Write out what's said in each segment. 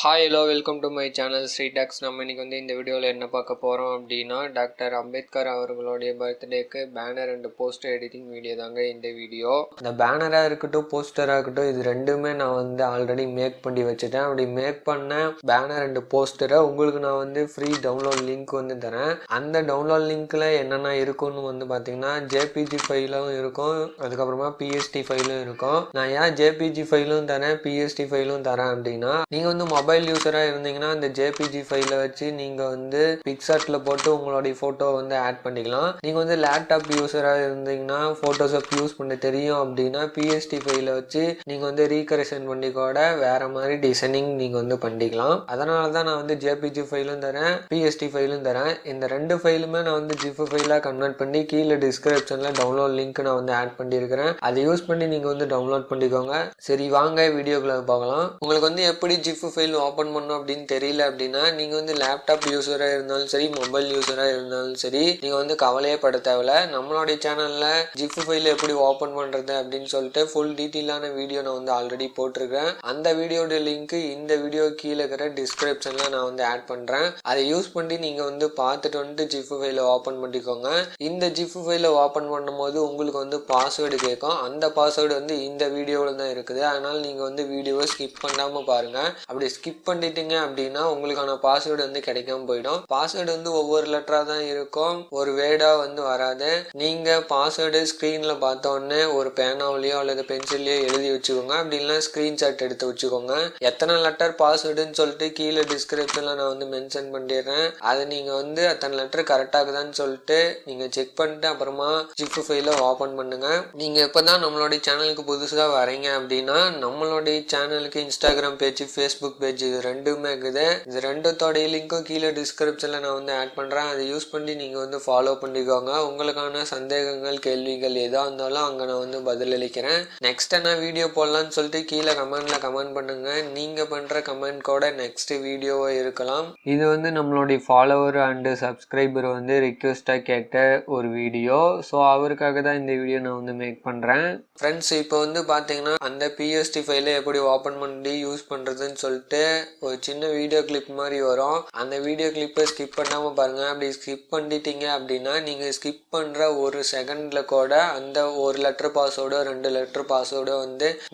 Hi hello welcome to my channel ஸ்ரீடாக்ஸ். நம்ம இன்றைக்கி இந்த வீடியோவில் என்ன பார்க்க போகிறோம் அப்படின்னா, டாக்டர் அம்பேத்கர் அவர்களுடைய பர்த்டேக்கு banner and poster editing video தாங்க இந்த வீடியோ. இந்த பேனராக இருக்கட்டும் போஸ்டராக இருக்கட்டும் இது ரெண்டுமே நான் ஆல்ரெடி மேக் பண்ணி வச்சுட்டேன். அப்படி மேக் பண்ண பேனர் அண்ட் போஸ்டரை உங்களுக்கு நான் ஃப்ரீ டவுன்லோட் லிங்க் தரேன். அந்த டவுன்லோட் லிங்க்கில் என்னென்ன இருக்குன்னு பார்த்தீங்கன்னா ஜேபிஜி ஃபைலும் இருக்கும், அதுக்கப்புறமா பிஎஸ்டி ஃபைலும் இருக்கும். நான் ஏன் ஜேபிஜி ஃபைலும் தரேன் பிஎஸ்டி ஃபைலும் தரேன் அப்படின்னா, நீங்கள் மொபைல் யூஸராக இருந்தீங்கன்னா இந்த ஜேபிஜி ஃபைலை வச்சு நீங்கள் பிக்சார்ட்டில் போட்டு உங்களுடைய ஃபோட்டோ ஆட் பண்ணிக்கலாம். நீங்கள் லேப்டாப் யூஸராக இருந்தீங்கன்னா ஃபோட்டோஷாப் யூஸ் பண்ண தெரியும் அப்படின்னா பிஎஸ்டி ஃபைலை வச்சு நீங்கள் ரீகரெக்ஷன் பண்ணி கூட வேற மாதிரி டிசைனிங் நீங்கள் பண்ணிக்கலாம். அதனால தான் நான் ஜேபிஜி ஃபைலும் தரேன் பிஎஸ்டி ஃபைலும் தரேன். இந்த ரெண்டு ஃபைலுமே நான் ஜிஃப் ஃபைலாக கன்வெர்ட் பண்ணி கீழே டிஸ்கிரிப்ஷனில் டவுன்லோட் லிங்க் நான் ஆட் பண்ணியிருக்கிறேன். அதை யூஸ் பண்ணி நீங்கள் டவுன்லோட் பண்ணிக்கோங்க. சரி வாங்க வீடியோக்குள்ள பார்க்கலாம். உங்களுக்கு எப்படி ஜிஃப் ஃபைல் ஓப்பன் பண்ணும் அப்படின்னு தெரியல அப்படின்னா நீங்க லேப்டாப் யூஸராக இருந்தாலும் சரி மொபைல் யூஸராக இருந்தாலும் சரி நீங்க கவலையே பட தேவையில்ல. நம்மளுடைய சேனல்ல ஜிப் ஃபைல் எப்படி ஓப்பன் பண்றது அப்படின்னு சொல்லிட்டு ஃபுல் டீட்டெயிலான வீடியோ நான் ஆல்ரெடி போட்டிருக்கேன். அந்த வீடியோட லிங்க் இந்த வீடியோ கீழே இருக்கிற டிஸ்கிரிப்ஷன்ல நான் ஆட் பண்றேன். அதை யூஸ் பண்ணி நீங்க பார்த்துட்டு ஜிப் ஃபைலை ஓப்பன் பண்ணிக்கோங்க. இந்த ஜிப் ஃபைலை ஓப்பன் பண்ணும்போது உங்களுக்கு பாஸ்வேர்டு கேட்கும். அந்த பாஸ்வேர்டு இந்த வீடியோவில் தான் இருக்குது. அதனால நீங்க வீடியோவை ஸ்கிப் பண்ணாம பாருங்க. அப்படி ஸ்கிப் பண்ணிட்டீங்க அப்படின்னா உங்களுக்கான பாஸ்வேர்டு கிடைக்காம போயிடும். பாஸ்வேர்டு ஒவ்வொரு லெட்டரா தான் இருக்கும், ஒரு வேர்டா வராது. நீங்க பாஸ்வேர்டு ஸ்கிரீன்ல பார்த்த உடனே ஒரு பேனாவிலயோ அல்லது பென்சிலையோ எழுதி வச்சுக்கோங்க. அப்படி இல்லைன்னா ஸ்கிரீன்ஷாட் எடுத்து வச்சுக்கோங்க. எத்தனை லெட்டர் பாஸ்வேர்டுன்னு சொல்லிட்டு கீழே டிஸ்கிரிப்ஷன்ல நான் மென்ஷன் பண்ணிடுறேன். அதை நீங்க அத்தனை லெட்டர் கரெக்டா இருக்குதான்னு சொல்லிட்டு நீங்க செக் பண்ணிட்டு அப்புறமா ஜிப் ஃபைலை ஓபன் பண்ணுங்க. நீங்க இப்பதான் நம்மளுடைய சேனலுக்கு புதுசாக வரீங்க அப்படின்னா நம்மளுடைய சேனலுக்கு இன்ஸ்டாகிராம் பேஜ் ஃபேஸ்புக் பேஜ் இது ரெண்டுமே இருக்குது. இது ரெண்டுத்தோடைய லிங்க்கும் கீழே டிஸ்கிரிப்ஷன்ல நான் ஆட் பண்றேன். அதை யூஸ் பண்ணி நீங்க ஃபாலோ பண்ணிக்கோங்க. உங்களுக்கான சந்தேகங்கள் கேள்விகள் எதா இருந்தாலும் அங்க நான் பதிலளிக்கிறேன். நெக்ஸ்ட் என்ன வீடியோ போடலாம்னு சொல்லிட்டு கீழே கமெண்ட்ல கமெண்ட் பண்ணுங்க. நீங்க பண்ற கமெண்ட் கூட நெக்ஸ்ட் வீடியோவா இருக்கலாம். இது நம்மளுடைய ஃபாலோவர் அண்ட் சப்ஸ்கிரைபர் ரிக்வெஸ்டா கேட்ட ஒரு வீடியோ. ஸோ அவருக்காக தான் இந்த வீடியோ நான் மேக் பண்றேன். ஃப்ரெண்ட்ஸ் இப்போ பாத்தீங்கன்னா அந்த பிஎஸ்டி ஃபைலை எப்படி ஓபன் பண்ணி யூஸ் பண்றதுன்னு சொல்லிட்டு ஒரு சின்ன வீடியோ கிளிப் மாதிரி வரும். அந்த வீடியோ கிளிப்பை ஸ்கிப் பண்ணாம பாருங்க. அப்படி ஸ்கிப் பண்ணிட்டீங்க அப்படின்னா நீங்க ஸ்கிப் பண்ற ஒரு செகண்ட்ல கூட அந்த ஒரு லெட்டர் பாஸ்வேர்டோ 2 லெட்டர் பாஸ்வேர்டோ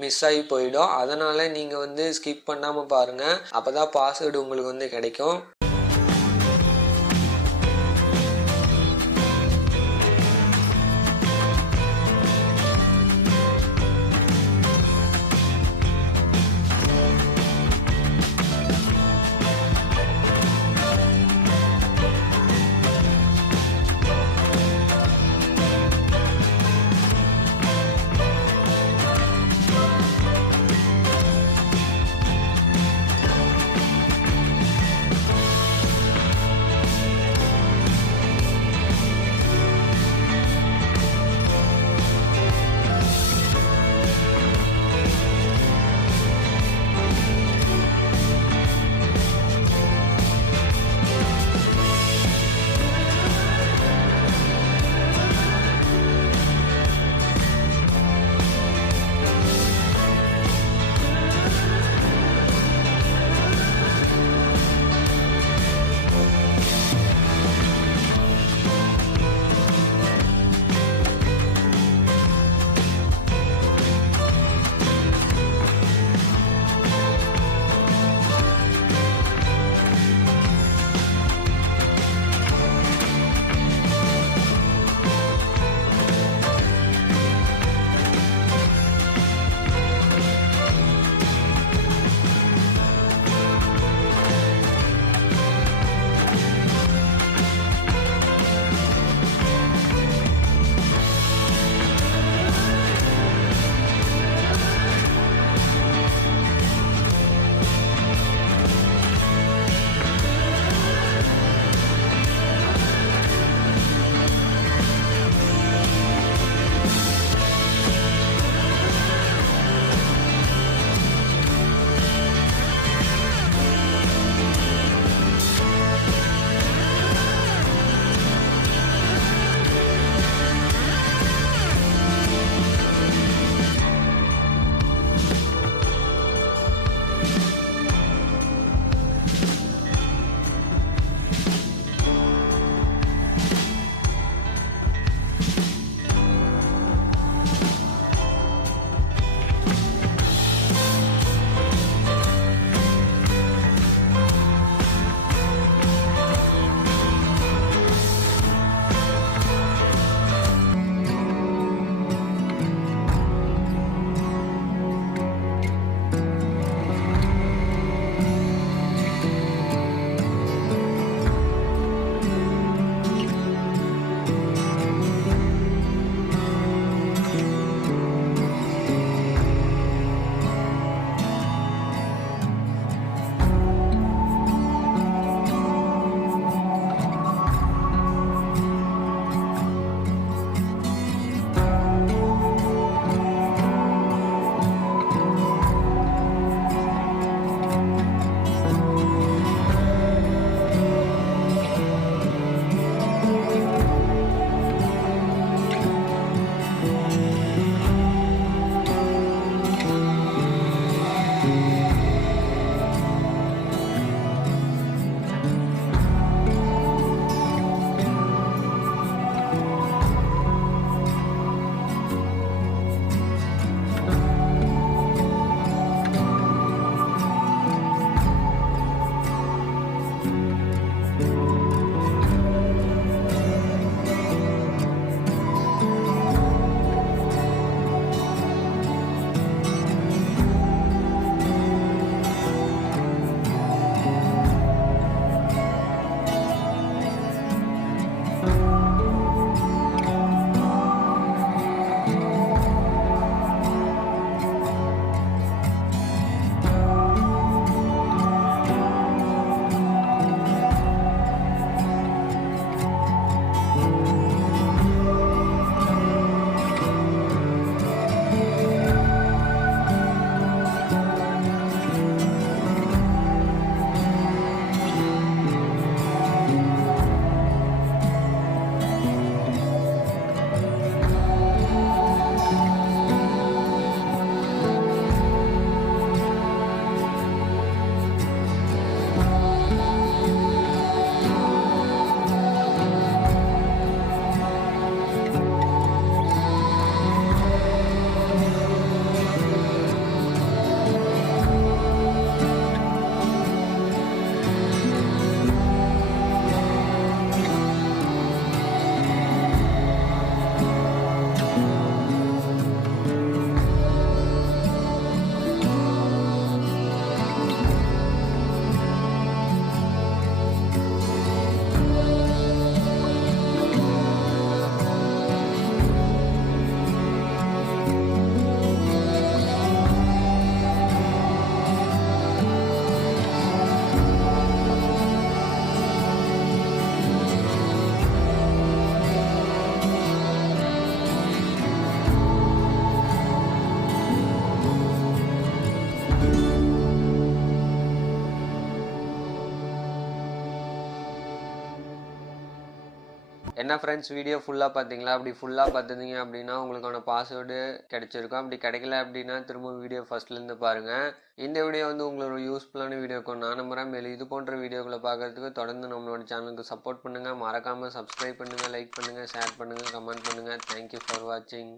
மிஸ் ஆகி போயிடும். அதனால நீங்க ஸ்கிப் பண்ணாம பாருங்க. அப்பதான் பாஸ்வேர்டு உங்களுக்கு கிடைக்கும். என்ன ஃப்ரெண்ட்ஸ், வீடியோ ஃபுல்லாக பார்த்தீங்களா? அப்படி ஃபுல்லாக பார்த்துருந்தீங்க அப்படின்னா உங்களுக்கான பாஸ்வேர்டு கிடைச்சிருக்கும். அப்படி கிடைக்கல அப்படின்னா திரும்ப வீடியோ ஃபர்ஸ்ட்லேருந்து பாருங்கள். இந்த வீடியோ வந்து உங்களுக்கு ஒரு யூஸ்ஃபுல்லான வீடியோக்கும் நான் நம்புகிறேன். மேலும் இது போன்ற வீடியோக்களை பார்க்குறதுக்கு தொடர்ந்து நம்மளோட சேனலுக்கு சப்போர்ட் பண்ணுங்கள். மறக்காமல் சப்ஸ்கிரைப் பண்ணுங்கள், லைக் பண்ணுங்கள், ஷேர் பண்ணுங்கள், கமெண்ட் பண்ணுங்கள். தேங்க்யூ ஃபார் வாட்சிங்.